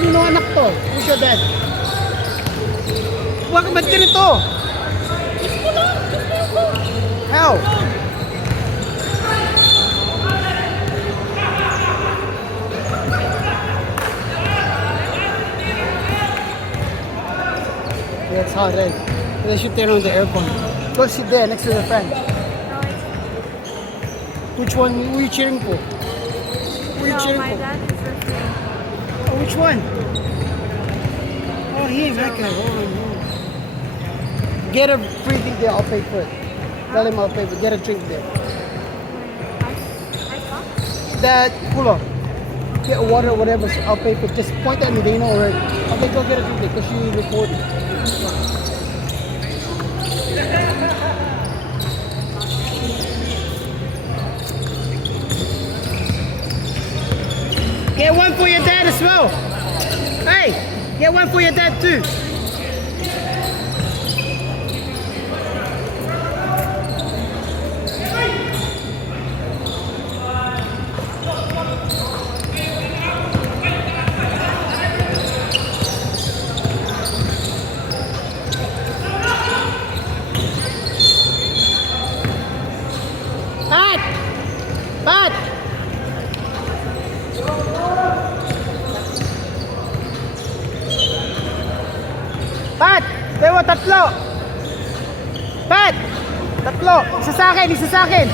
Kanino anak to? Who's your dad? Bakit ba't ganito? How? Yeah, it's hot, right? They should turn on the aircon. Go sit there next to the fan. Which one? Who are you cheering for? Who are you cheering my for? dad is referring. Oh, which one? Oh, he ain't that guy. Hold on. Get a free drink there. I'll pay for it. Tell him I'll pay for it. Get a drink there. That cooler. Get a water or whatever. So I'll pay for it. Just point at me. They know already. Okay, go get a drink there because she recording. Get one for your dad as well. Hey, get one for your dad too. Pat! Pat! Pat! Dewa, tatlo! Pat! Tatlo! Isa sa akin! Isa sa akin!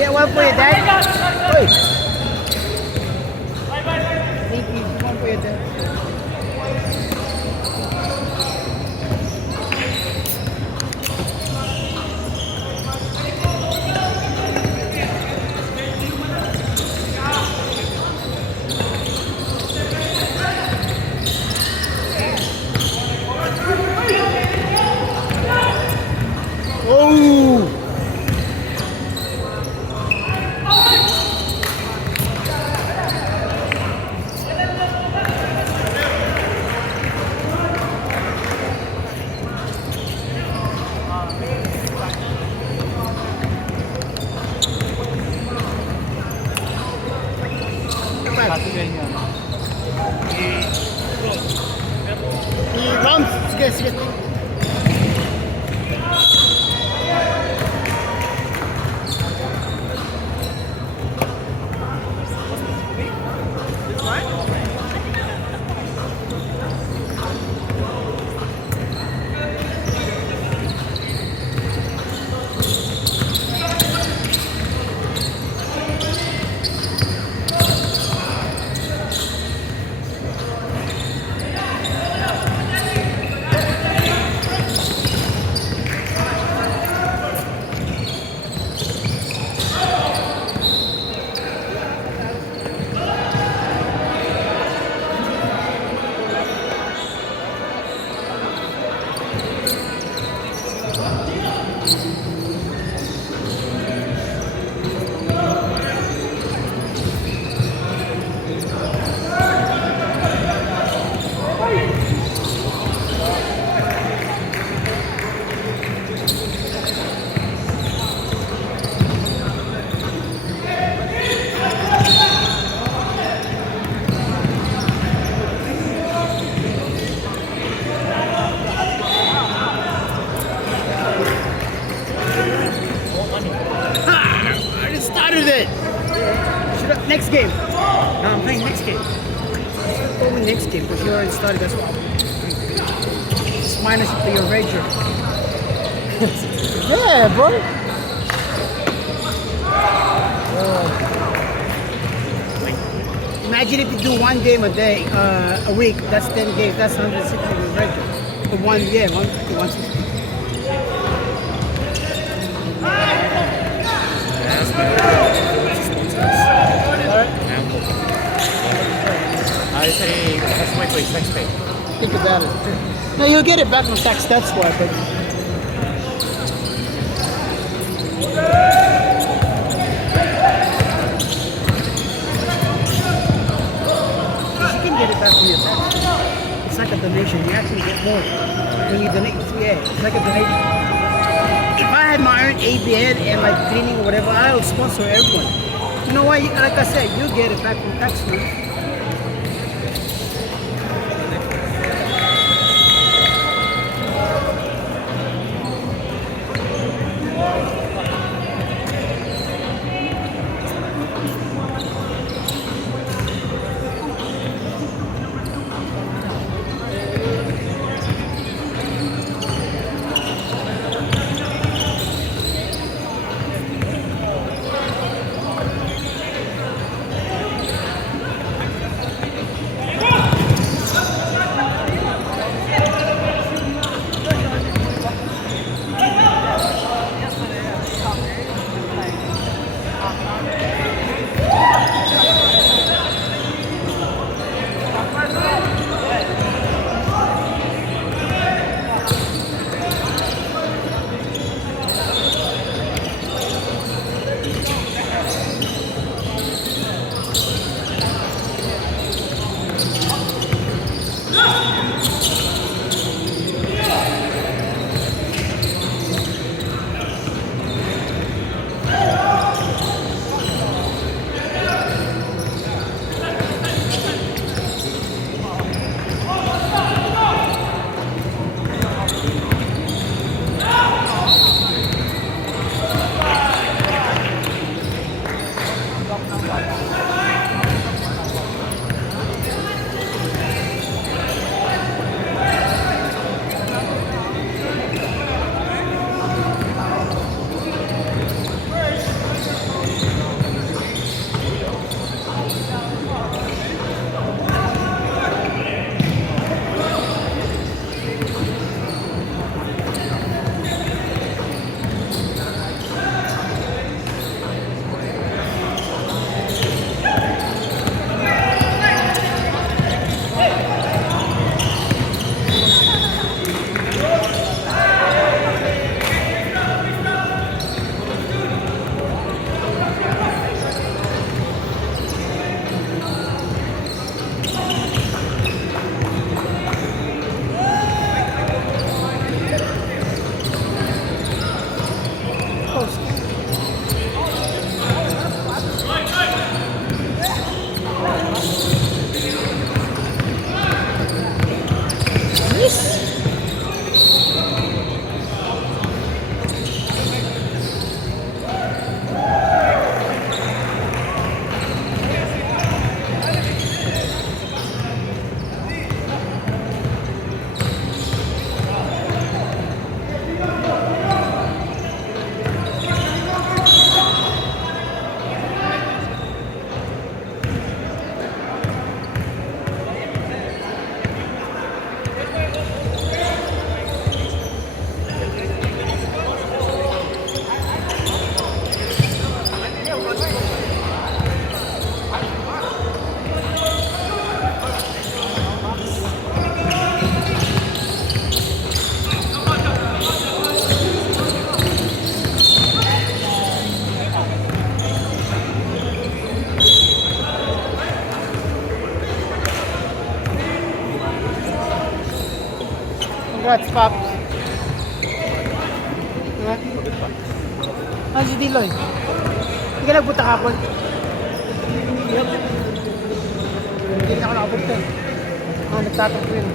Get one for your dad. Wait. Thank you. One for your dad. Oh! Round, sige, sige. I just started it. Next game. No, I'm playing next game. Told me next game because you already started. That's why. It's minus to your wager. Yeah, bro. Imagine if you do one game a day, a week. That's 10 games. That's 160 your wager. For 1 game, 150, 160. think about it. No, you'll get it back on tax stats for it, but you can get it back from your tax. It's like a donation. You actually get more when you donate. Yeah, it's like a donation. If I had my own ABN and like cleaning or whatever, I would sponsor everyone. You know why? Like I said, you get it back from tax free. Congrats, Pops. Diba? Ah, si Diloy. Hindi ka nagpunta kapon? Hindi na ako nakapunta. Ah, nagtatampo yun.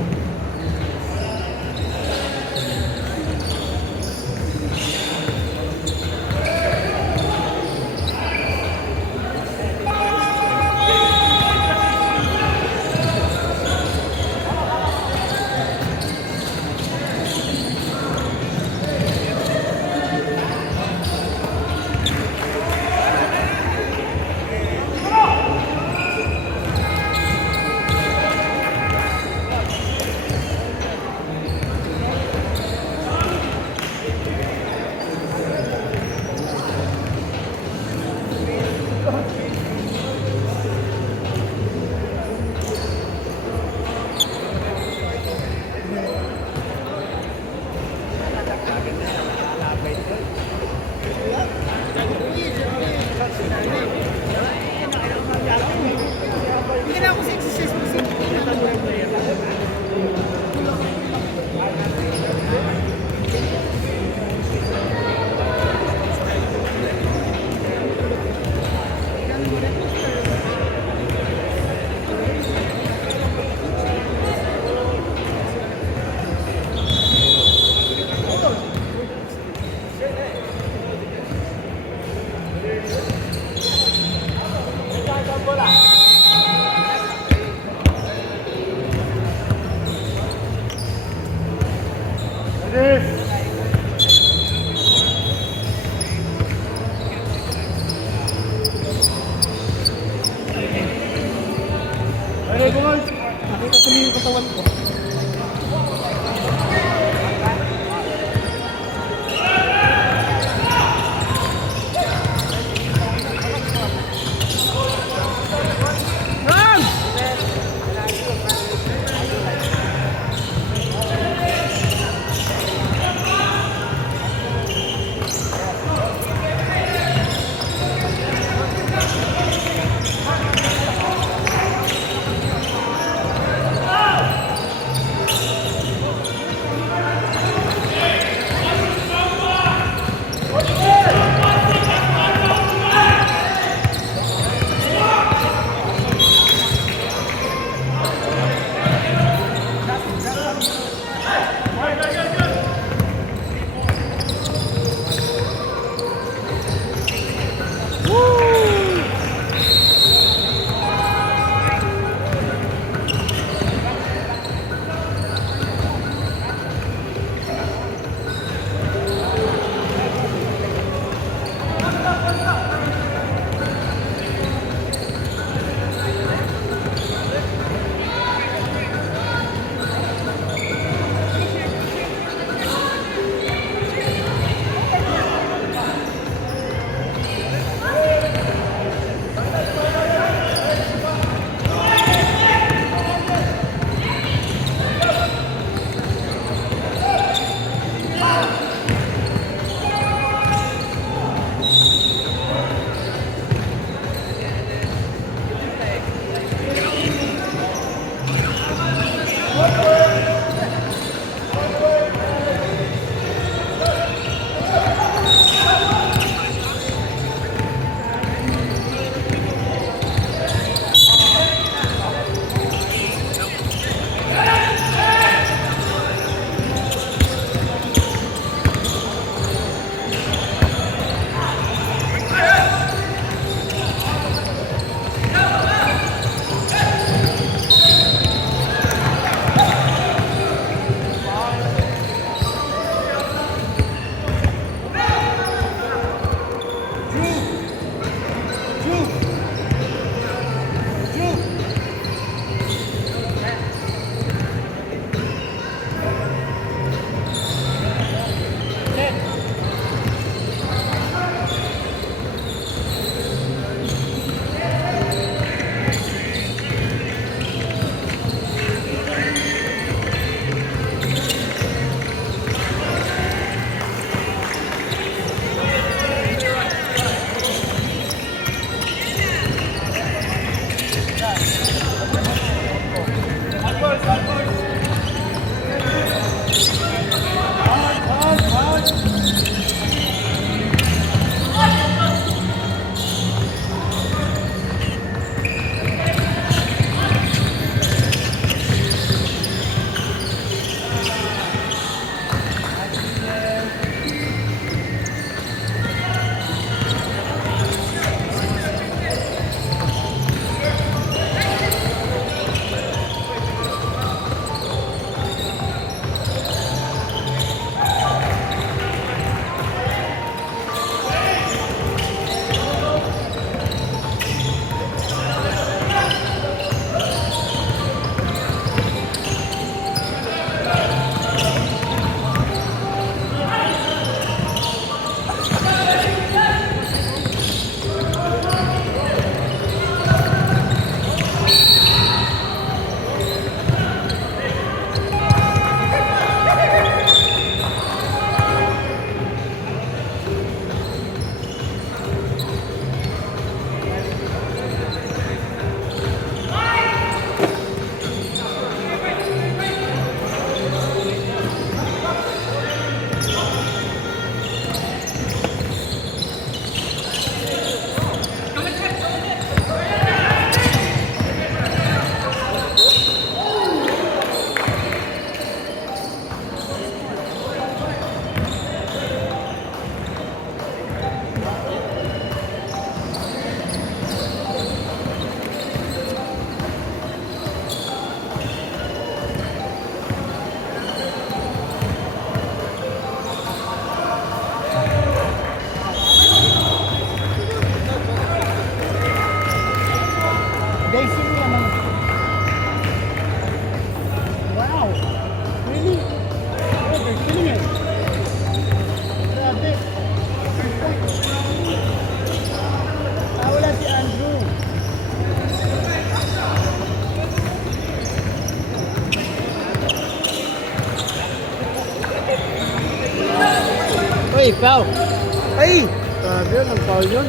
Uy, foul. Ay! Grabe yun, ang foul yun.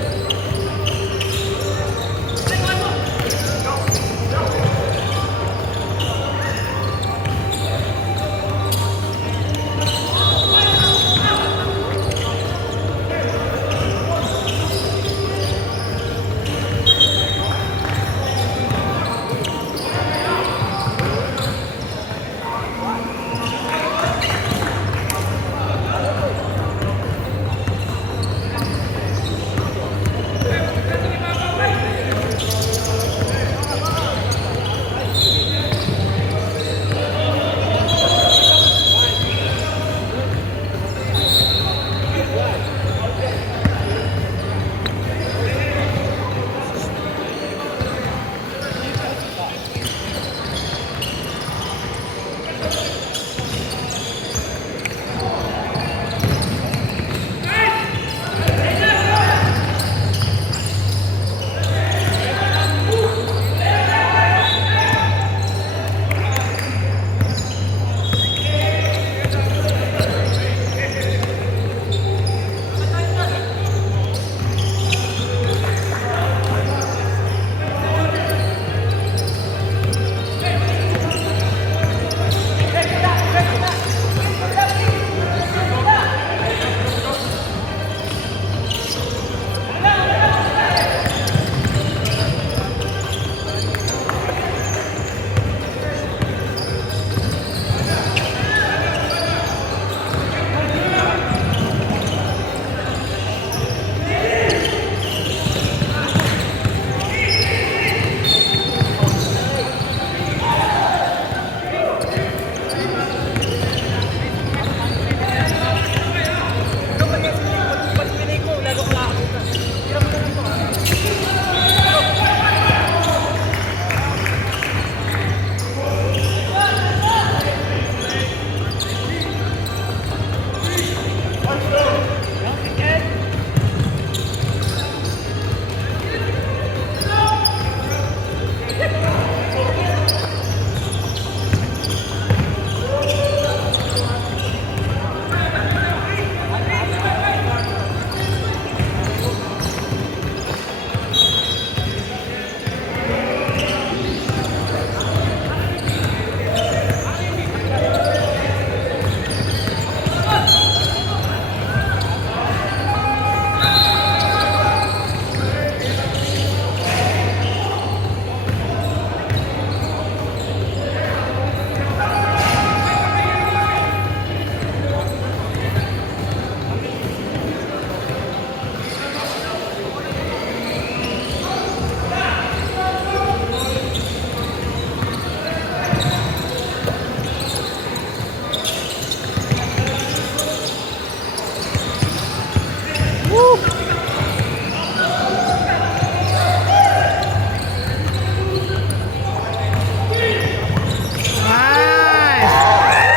Nice!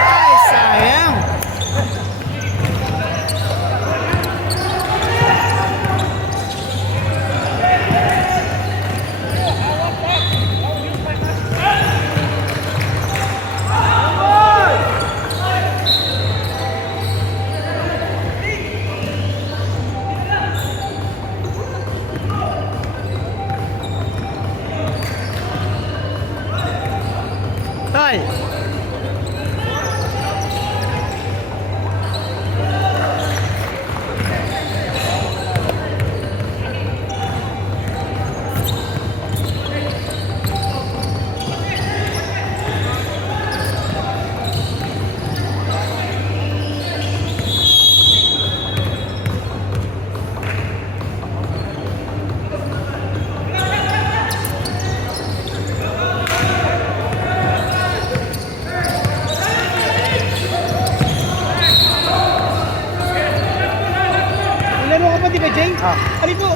Ay, sayang! Tay! Ilaro ka pa, di ba, Jay? Ah. Ali po!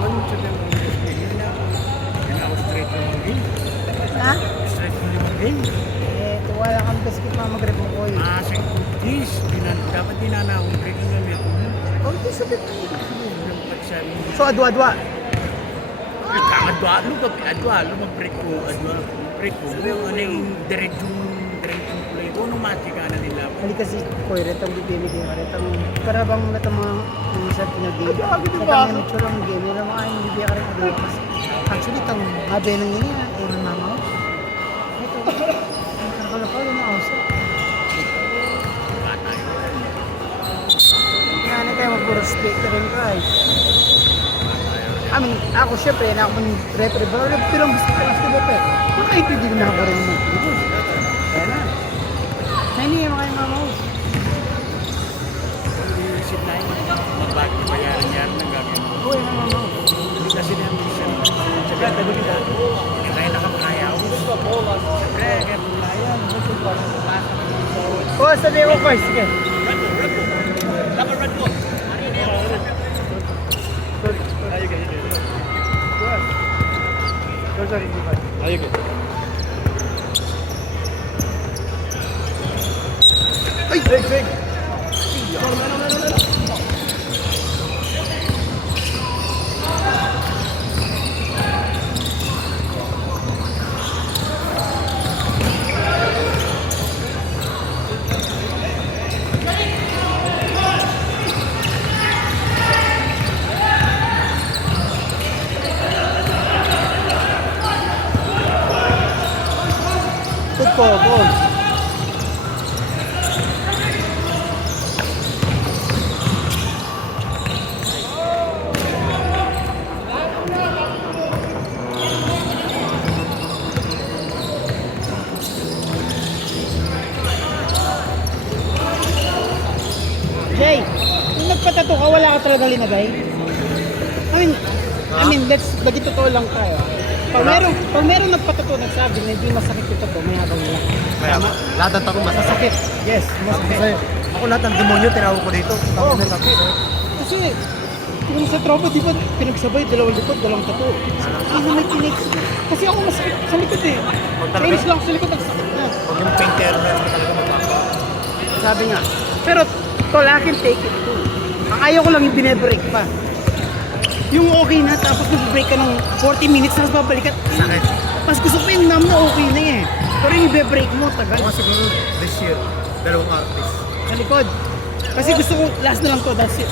Naman, Eh, Wala kang biscuit mga mag-rep mo ko eh. asik putih. Dapat dinanawin break ng kami ako. Oh, di sabit. Pagsabi mo. So, adwa-adwa. Adwa, lu mag-break ko. Break ko. Ano yung diretsong play ko. Anong match ka na nila? Hali kasi ko retang bibili din retang karabang na mga sa pinag-game. Retang yung churang game nila mga yung bibili ka rin adwa. Actually, tang mabe nang yun yan. Eh, man mama. Ito. Ang kakalapal yung mga osa. Bata yun. Kaya na tayo mag-puro steak na rin ka eh. I mean, ako syempre, na ako ng referee, pero ang gusto ko lang sila pa eh. Makaintindi na ako rin ng mga kaya na. Kaya niya mga yung mama ko. Isip na yun. Magbagi bayaran ng gagawin mo. Oo, yung mama ko. Hindi kasi na yung isa. Sabi at tabi kita. Hindi kaya nakakayaw. Siyempre, kaya pulayan. Oo, sabi ko first, sige. Sorry, Ay! Good call, goal. Jay, kung nagpatato ka, wala ka talagang linagay? I mean, lagi totoo lang tayo. Pag merong nagpatato, nagsabi na hindi masakit yung tato, may habang nila. Kaya lahat ng takong masasakit. Yes, masakit. Kasi ako lahat ng demonyo tinawag ko dito. Oo, Tapos masakit. Kasi, kung sa tropa, di ba pinagsabay, dalawang likod, dalawang tato. Ano may pinags? Kasi ako masakit sa likod eh. Kainis lang ako sa likod, ang sakit na. Pag yung painter na talaga magpapa. Sabi nga. Pero, tol, I can take it too. Ang ayaw ko lang yung binebreak pa. Yung okay na, tapos nag-break ka ng 40 minutes, tapos babalik ka. Sakit. Mas gusto ko yung numb na okay na eh. Pero yung i-break mo, tagal. Ako siguro this year, dalawang artist. Sa likod. Kasi gusto ko, last na lang to, that's it.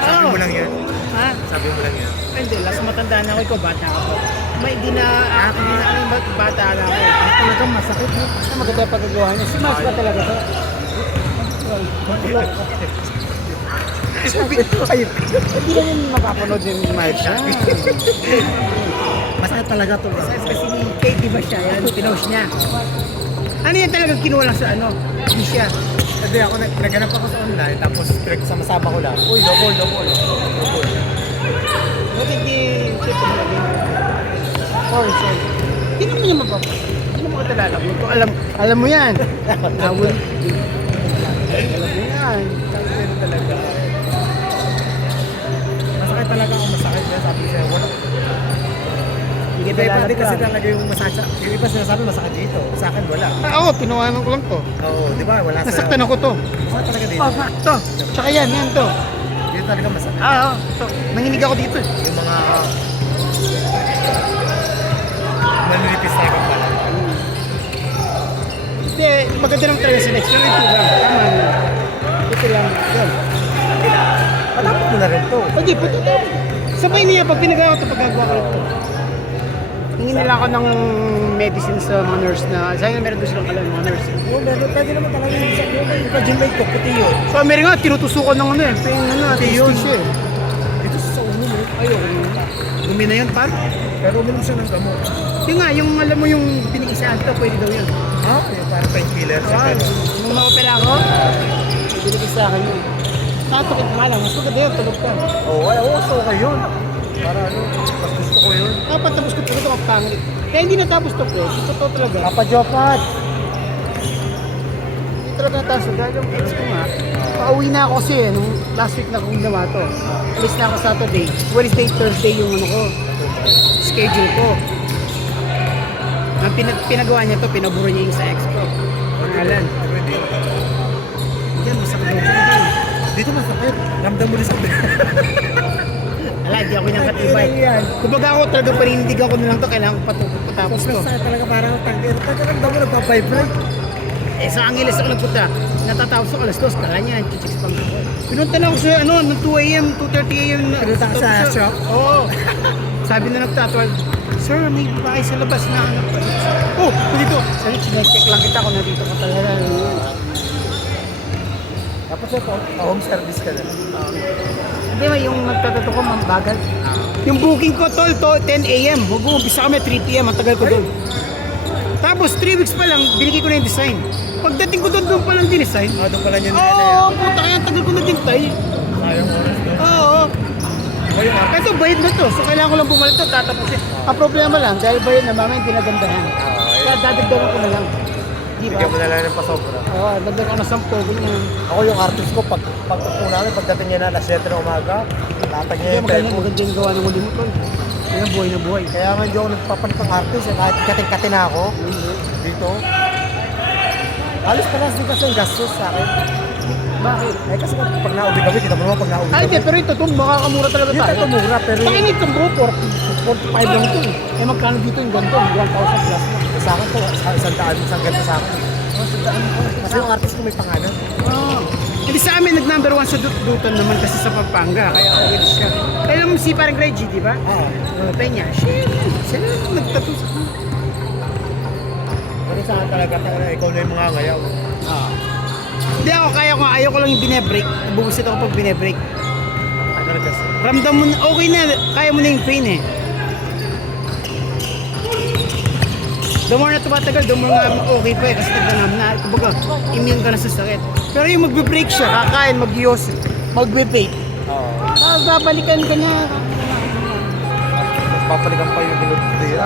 Sabi mo lang yan. Ha? Sabi mo lang yan. Hindi, last matanda na ako, ikaw bata ka pa. May hindi na alam bata na ako. Talagang masakit. Ano maganda yung pagkagawa niya? Si Max ba talaga to? Sabi ko kayo, hindi naman makapanood yung match siya. Masakit talaga to. Kasi ni Kate, di ba siya? Yan, pinost niya. Ano yan talagang kinuha lang sa ano? Hindi siya. Sabi ako, naghanap ako sa online, tapos pinagsama-sama ko lang. Uy, double. Buti hindi siya pinagin. Sorry. Hindi naman niya mapapasa. Hindi naman katalala mo. Alam mo yan. Nawul. Alam mo yan. Sakit talaga. Masakit talaga ako, masakit. Kaya sabi siya, wala. Hindi Iba kita kasi talaga yung masakit. Yung iba sinasabi masakit dito. Sa akin, wala. Ako, pinuhanan ko lang to. Oo, di ba? Wala sa... Nasaktan ako to. Masakit talaga dito. To. Tsaka yan to. Dito talaga masakit. To. Nanginig ako dito. Yung mga... manilipis talaga pala. Hindi, maganda lang talaga si Lex. Pero ito lang. Tama na. Ito lang. Yan. Patapos mo na rin to. Hindi, puto to. Sabay niya, pag pinagawa ko ito, pagagawa ko ito. Hingin nila ako ng medicine sa mga nurse na, sayang na meron doon silang alam mga nurse. Oo, meron. Pwede naman talaga yung isa. Yung pa-gymate ko, puti yun. So, meron nga, tinutusukan ng ano eh. Yung ano, anesthesia eh. Dito sa ulo mo. Ayoko yun. Dumi na yun, par. Pero uminom siya ng gamot. Yung nga, yung alam mo yung binigisahan ka, pwede daw yun. Ha? Yung parang painkiller. Ah, nung maopera ako, binigis sa akin yun. Nakatukit nga lang, mas maganda yun, tulog ka. Oo, so okay yun. Para ano, mas gusto ko yun. Dapat tapos ko tulog ang pangit. Kaya hindi natapos to, bro. Totoo talaga. Kapadyopat! Hindi talaga natapos. Dahil yung ex ko nga, pauwi na ako kasi nung last week na kong ginawa to. Alis na ako Saturday. Wednesday, Thursday yung ano ko. Schedule ko. Ang pinagawa niya to, pinaburo niya yung sa expo. Pangalan. Pwede. Diyan, masakit yung dyan. Dito masakit. Ramdam mo rin sa Ala, di ako yung katibay. Yan. Kumbaga ako talaga paninindig ako na lang to, kailangan ko patapos to. Tapos talaga parang tagdir. Ramdam mo nagpa-vibrate. Eh sa Angeles ako nagpunta, natatapos ako alas 2, kala niya, chichicks pang ako. Pinunta na ako sa ano, ng 2 a.m., 2:30 a.m. Pinunta ka sa shop? Oo. Sabi na nagtatawag, Sir, may bahay sa labas na ano. Oh, dito. Sabi, chinecheck lang kita kung nandito ka talaga. Tapos ito, home service ka na. Hindi ba yung nagtatato ko, mambagal? Yung booking ko, tol, to 10 a.m. Mag-uumpisa kami 3 p.m. Ang tagal ko doon. Tapos 3 weeks pa lang, binigay ko na yung design. Pagdating ko doon pa lang din-design. Doon pala niya Oo, puta kaya ang tagal ko naghintay. Sayang oras doon. Oo. Ito, bayad na to. So, kailangan ko lang bumalik to, tatapusin. Ang problema lang, dahil bayad na mamaya, ginagandahan. Kaya dadagdagan ko na lang. Di ba? Bigyan mo na lang ng pasobra. Oo, dagdagan ko na 10. Ganyan. Ako yung artist ko, pagpupo namin, pagdating niya na alas 7 ng umaga, latag niya yung Maganda, telephone. maganda yung gawa ng huli mo, tol. Yan, buhay na buhay. Kaya nga hindi ako nagpapalit ng artist, kahit kating-kating na ako dito. Alis pa lang din kasi yung gastos sa akin. Bakit? Eh kasi pag naubi kami, kita mo naman pag naubi Ay, di, kami. pero ito, makakamura talaga Hindi tayo. tayo mura, pero Pakinit kang bro, 45 lang ito eh. Eh, magkano dito yung ganito? 1,000 plus na. sa akin to, isang daan, isang ganito sa akin. Kasi yung artist ko may pangalan. Oh. Hindi sa amin, nag-number 1 sa Dutan naman kasi sa Pampanga. Kaya okay siya. Kaya naman si parang Reggie, di ba? Oo. Peña, shit. Sila nagtato sa... Pero sa akin talaga, ikaw na yung mga ngayaw. Hindi ako, kaya ko, ayaw ko lang yung binebreak. Bubusit ako pag binebreak. Ano na kasi? Ramdam mo, okay na, kaya mo na yung pain eh. The more na tumatagal, the more nga okay pa eh. Kasi nagdanam na, kumbaga, immune ka na sa sakit. Pero yung magbe-break siya, kakain, mag-yos, magbe-bake. Oo. Babalikan ka niya. Mas papalikan pa yung bilog dito.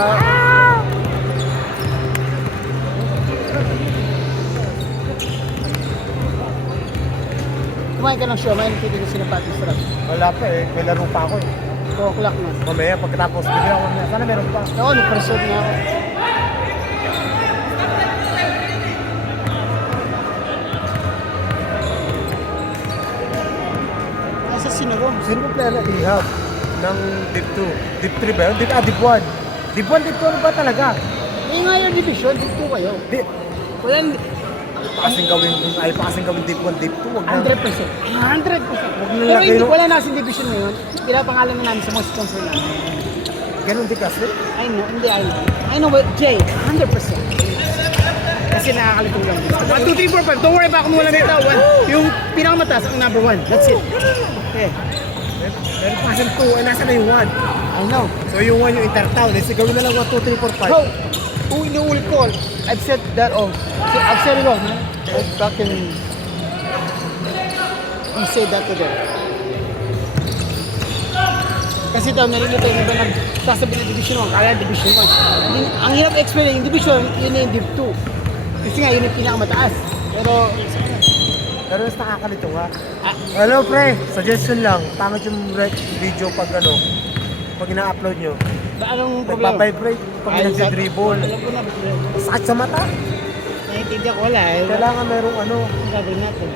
Kumain ka ng show, may nakita ko sila Patrick Sarap. Wala pa eh, may laro pa ako eh. 2 o'clock na. Mamaya pagkatapos, bigyan ako niya. Sana meron pa. Oo, nagpresod na ako. Asa sinuro? Sino mo plano ihab ng Deep 2? Deep 3 ba yun? Deep 1. Deep 1, Deep 2 ano ba talaga? Eh nga yung division, dito kayo. Di, Wala, ay pa kasing gawin Deep 1, Deep 2. Wag na. 100%. 100%. Pero nilagay hindi, no? wala na kasing division ngayon. Pinapangalan na namin sa mga sponsor namin. Ganun din kasi. I know, hindi I know. I know, but Jay, 100%. Kasi nakakalito lang. 1, 2, 3, 4, 5. Don't worry about kung wala may tao. Yung pinakamataas, ang number 1. That's it. Okay. Meron pa kasing 2, ay nasa na yung 1. I know. So yung 1 yung intertown, eh, gawin na lang 1, 2, 3, 4, 5. So, kung inuulit ko, I've said that all. So, I've said it all, man. I've fucking... You say that to them. Kasi daw, narinig tayo na ba nagsasabi ng Division 1, kaya Division 1. Ang hirap explain yung Division, yun na yung Div 2. Kasi nga, yun yung pinakamataas. Pero, Pero mas nakakalito nga. ah, Hello pre, suggestion lang. Pangit yung video pag ano, pag ina-upload nyo. anong problema? Nagpa-vibrate pag nagdi-dribble. Alam ko na, Sakit sa mata. naiintindihan ko wala eh. Kailangan merong ano. Ang gagawin natin.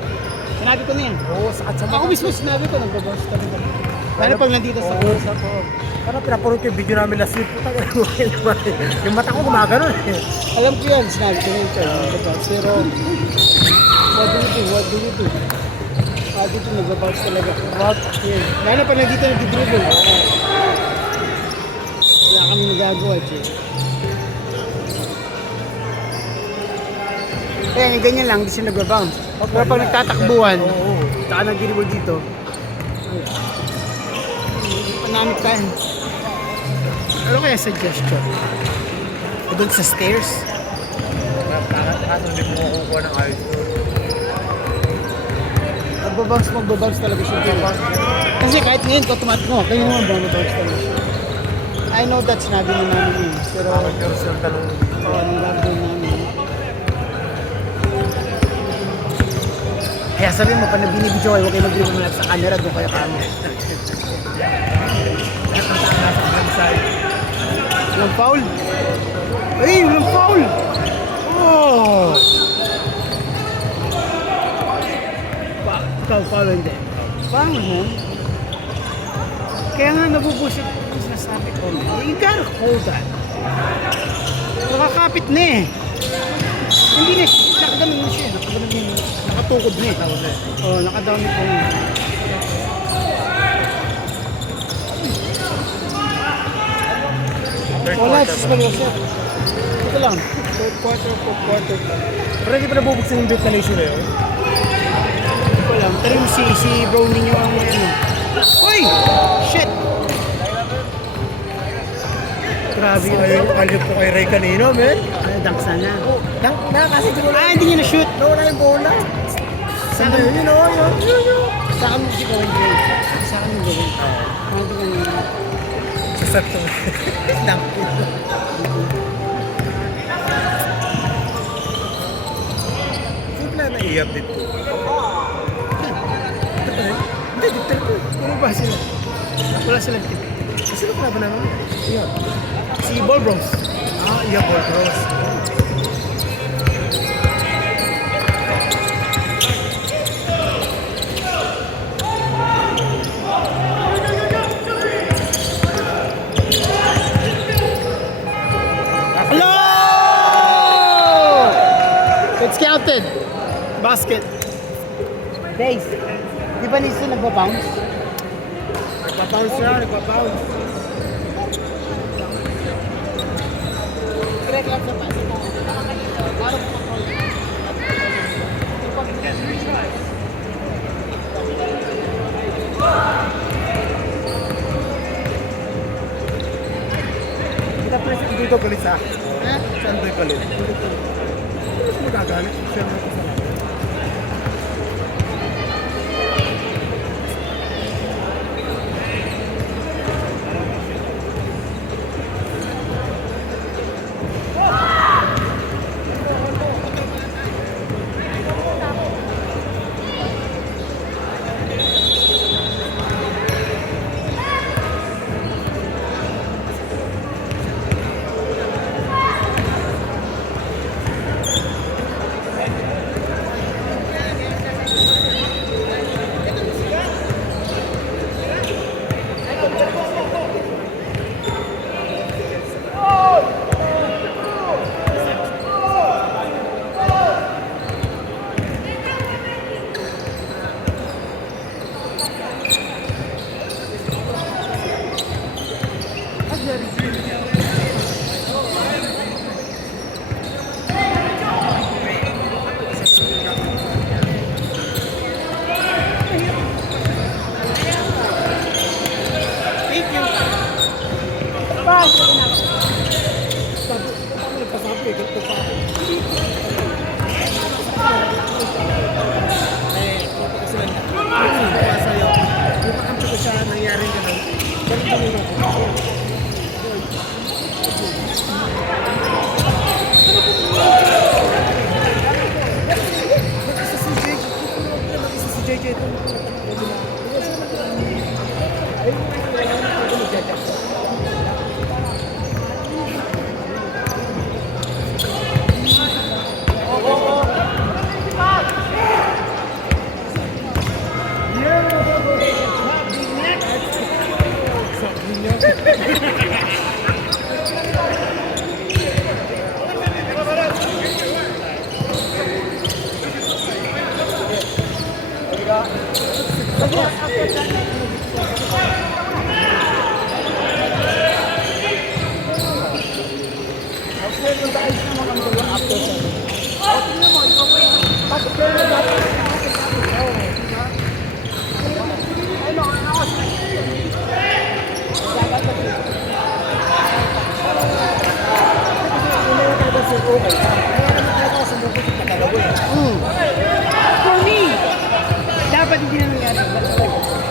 Sinabi ko na yan. Oo, sakit sa mata. Ako mismo sinabi ko, nagbabawas kami kami. Lalo pag nandito sa Oo. course ako. Parang pinapanood ko yung video namin last week. Puta, yung mata ko gumagano eh. Alam ko yan, sinabi ko na yun. Pero, what do we do? What do we do? Dito nagbabawas talaga. What? Yun. Lalo pag nandito nag-dribble. Wala kami nagagawa, Che. Kaya ganyan lang, hindi siya nagbabounce. Pero pag nagtatakbuhan, Oo. saka nag-dribble dito, panamit tayo. Ano kaya suggestion? O doon sa stairs? Kaso hindi mo makukuha ng ayos ko. Magbabounce talaga siya. Kasi kahit ngayon, automatic mo. Kayo naman magbabounce talaga siya. I know that sinabi na namin yun. Pero, Bakit yung siyang tanong anong gagawin namin? Kaya sabihin mo, pag nabinibidyo kayo, huwag kayo mag-dribble mo lang sa camera, doon kayo kamo. Walang foul? Ay, walang foul! Paulo hindi. Parang home. Kaya nga nabubusit yung sinasabi ko. You gotta hold that. Nakakapit na eh. Hindi na, nakaganon na siya. Nakaganon na, nakatukod na eh. Oo, nakadaon na po. Wala, suspend mo siya. Ito lang. Third quarter. Pero hindi pa nabubuksan yung ventilation na yun. Ito ko lang. Pero yung si bro ninyo ang ano. Uy! Shit! Grabe yun. Ayun po kay Ray kanino, men. Dunk sana. Dunk na kasi di mo na. Hindi niya na-shoot. Nawala yung bola. Sa Sabi akin, yun, yun. sa akin mo si gawin Dre. Sa akin mo gawin. Hindi ka na. Sa set to. Dunk. Simple na i-up dito. Hindi, dito ito. Ano ba sila? Wala silang tip. Sino ka ba naman? Iyan. Si Ball Bros. Iya, ball cross. Hello! It's counted. Basket. Days. Di ba nisa nagpa-bounce? Nagpa-bounce na, nagpa-bounce. Correct lang sa pass. Parang Dito galit sa akin. ha? Saan do'y galit? Ano siya magagalit? Siya naman ko sa akin. For me, dapat hindi na nangyari.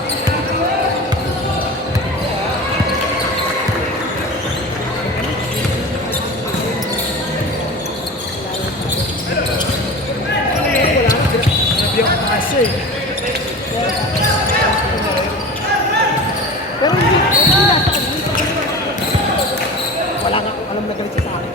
Pero hindi nasa Wala nga akong alam na galit siya sa akin.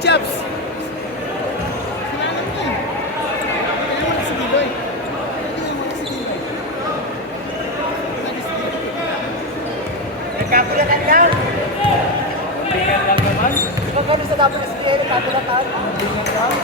Chaps. Kilala mo yun. Kaya mo na si Giloy. Kaya mo na si Giloy. Nagkapulatan lang. Tingnan lang naman. Ikaw kami sa WSPA, nagkapulatan. Tingnan lang.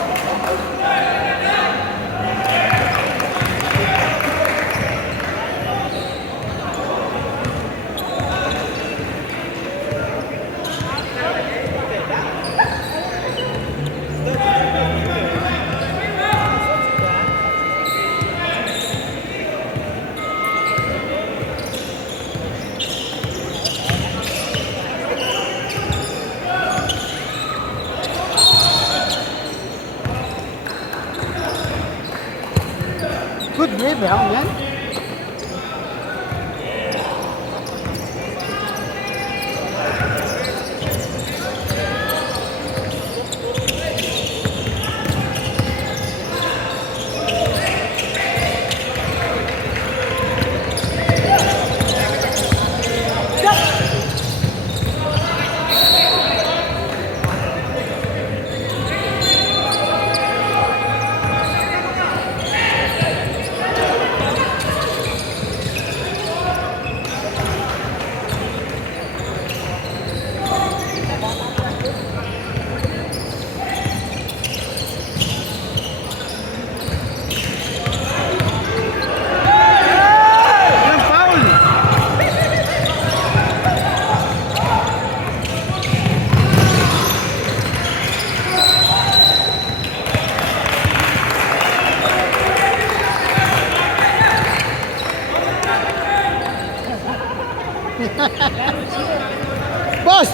Good rebound, man. Yan, foul. Boss!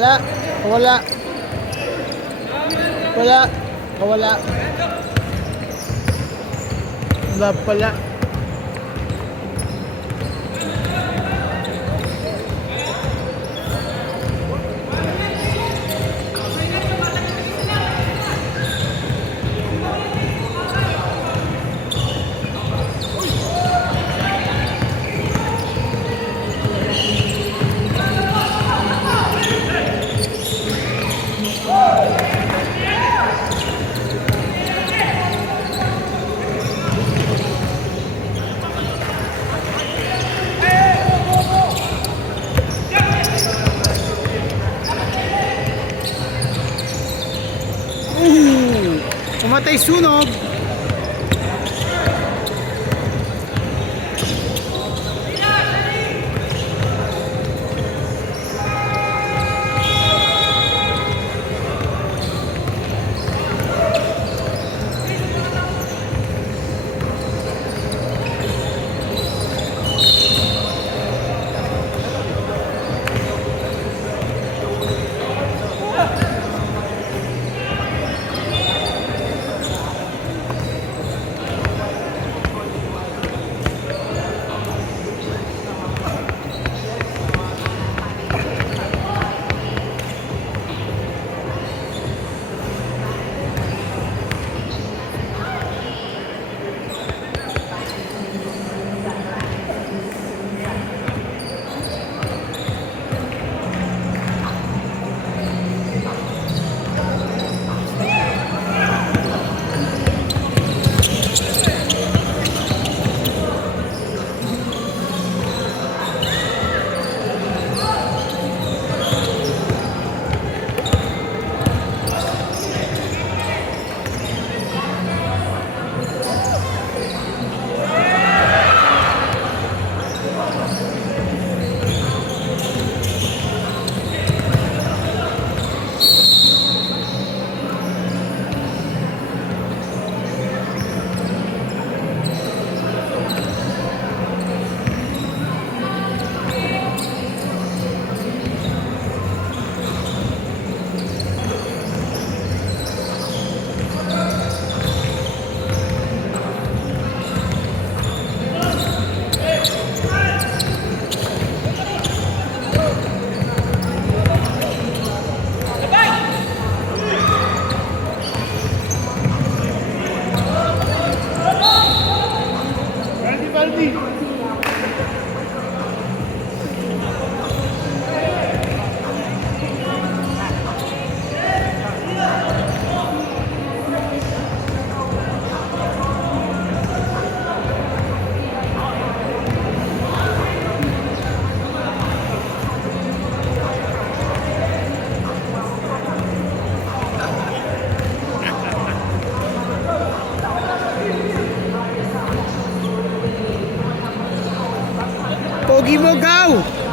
Wala. Wala. Wala. Wala. Wala pala. Umatay sunog. Pogi mo, gaw!